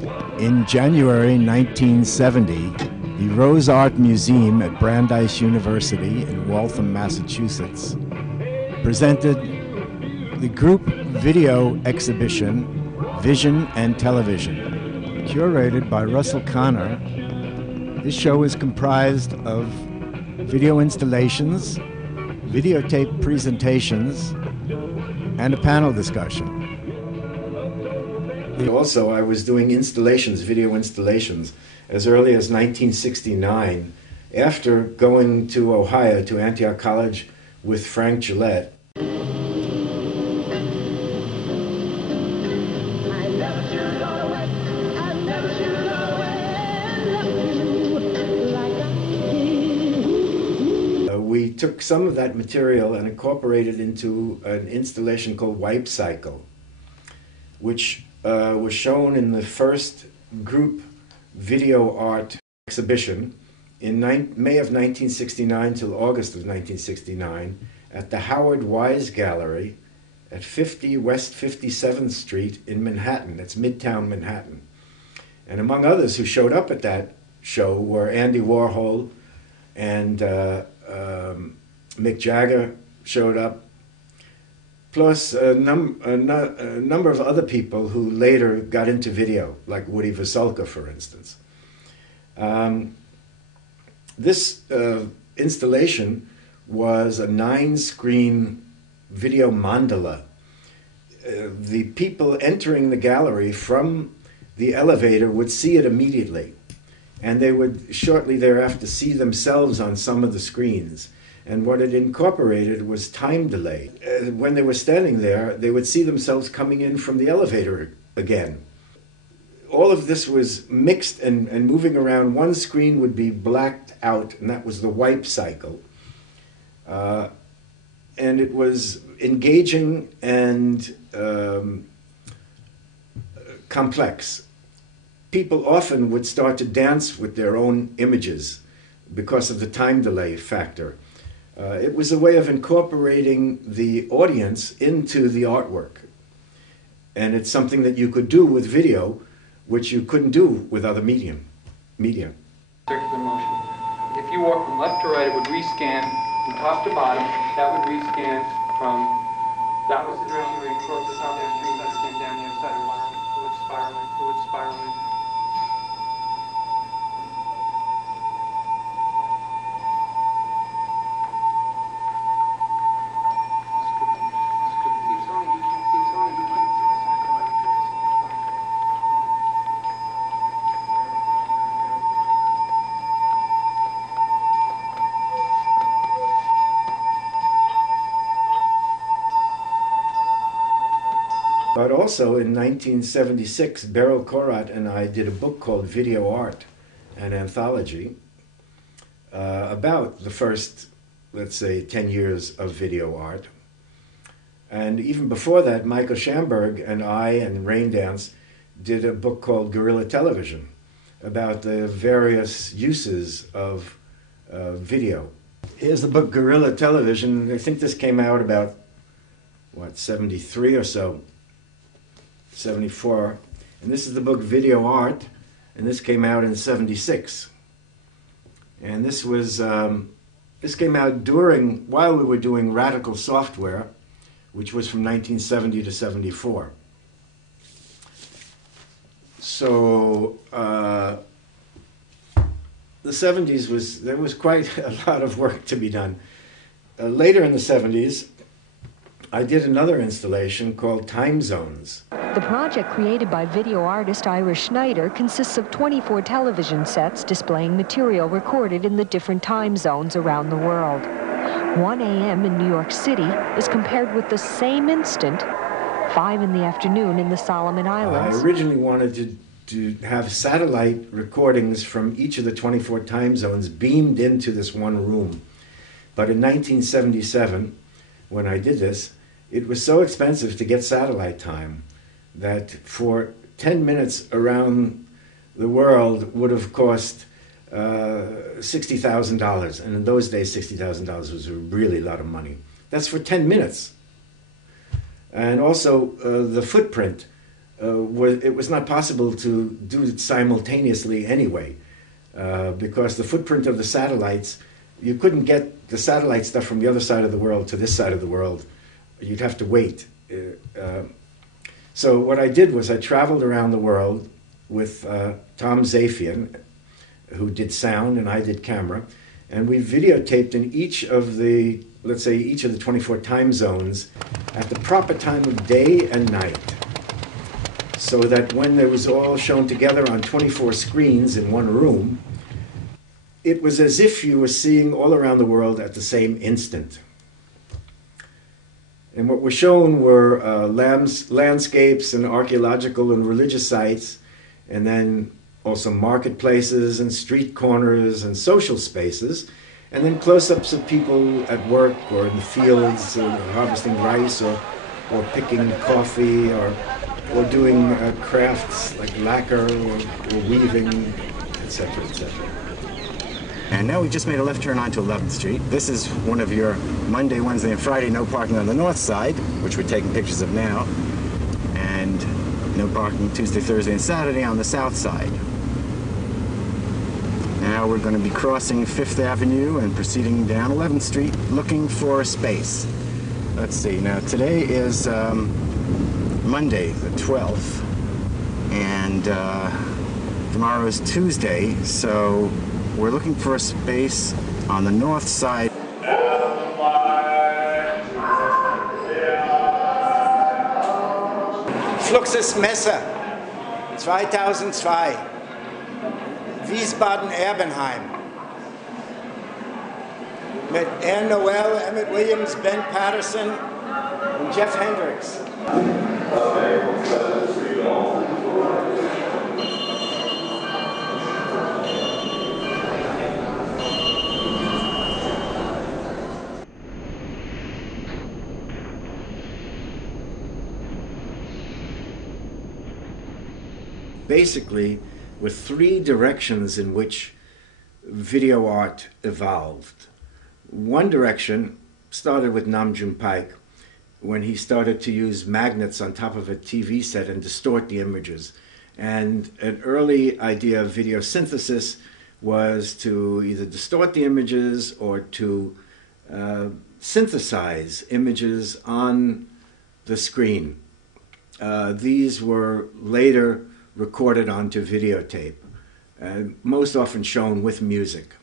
In January 1970, the Rose Art Museum at Brandeis University in Waltham, Massachusetts, presented the group video exhibition Vision and Television. Curated by Russell Connor, this show is comprised of video installations, videotape presentations, and a panel discussion. Also, I was doing installations, video installations, as early as 1969, after going to Ohio, to Antioch College with Frank Gillette. We took some of that material and incorporated into an installation called Wipe Cycle, which was shown in the first group video art exhibition in May of 1969 till August of 1969 at the Howard Wise Gallery at 50 West 57th Street in Manhattan. That's Midtown Manhattan. And among others who showed up at that show were Andy Warhol and Mick Jagger showed up, plus a number of other people who later got into video, like Woody Vasulka, for instance. This installation was a 9-screen video mandala. The people entering the gallery from the elevator would see it immediately, and they would shortly thereafter see themselves on some of the screens. And what it incorporated was time delay. When they were standing there, they would see themselves coming in from the elevator again. All of this was mixed and moving around. One screen would be blacked out, and that was the wipe cycle. And it was engaging and complex. People often would start to dance with their own images because of the time delay factor. It was a way of incorporating the audience into the artwork. And it's something that you could do with video, which you couldn't do with other media. Circular motion. If you walk from left to right, it would rescan from top to bottom. That would rescan from, that was the direction where you cross the top of the screen, that scan down the other side. It would spiraling. But also in 1976, Beryl Korat and I did a book called Video Art, an anthology, about the first, let's say, 10 years of video art. And even before that, Michael Schamberg and I and Raindance did a book called Guerrilla Television about the various uses of video. Here's the book Guerrilla Television. I think this came out about, 73 or so. 74, and this is the book Video Art, and this came out in 76. And this was this came out while we were doing Radical Software, which was from 1970 to 74. So the 70s there was quite a lot of work to be done. Later in the 70s, I did another installation called Time Zones. The project, created by video artist Ira Schneider, consists of 24 television sets displaying material recorded in the different time zones around the world. 1 a.m. in New York City is compared with the same instant, 5 in the afternoon in the Solomon Islands. I originally wanted to have satellite recordings from each of the 24 time zones beamed into this one room. But in 1977, when I did this, it was so expensive to get satellite time that for 10 minutes around the world would have cost $60,000. And in those days, $60,000 was a really lot of money. That's for 10 minutes. And also the footprint it was not possible to do it simultaneously anyway, because the footprint of the satellites, you couldn't get the satellite stuff from the other side of the world to this side of the world. You'd have to wait. So what I did was I traveled around the world with Tom Zafian, who did sound, and I did camera, and we videotaped in each of the, let's say, each of the 24 time zones at the proper time of day and night, so that when it was all shown together on 24 screens in one room, it was as if you were seeing all around the world at the same instant. And what were shown were landscapes and archaeological and religious sites, and then also marketplaces and street corners and social spaces, and then close-ups of people at work or in the fields or harvesting rice or picking coffee or doing crafts like lacquer or weaving, etc., etc. And now we just made a left turn onto 11th Street. This is one of your Monday, Wednesday, and Friday no parking on the north side, which we're taking pictures of now, and no parking Tuesday, Thursday, and Saturday on the south side. Now we're going to be crossing 5th Avenue and proceeding down 11th Street looking for space. Let's see, now today is Monday the 12th, and tomorrow is Tuesday, so we're looking for a space on the north side. Fluxusmesse 2002, Wiesbaden-Erbenheim. Mit Ann Noel, Emmett Williams, Ben Patterson und Jeff Hendricks. Basically, were three directions in which video art evolved. One direction started with Nam June Paik, when he started to use magnets on top of a TV set and distort the images. And an early idea of video synthesis was to either distort the images or to synthesize images on the screen. These were later recorded onto videotape, most often shown with music.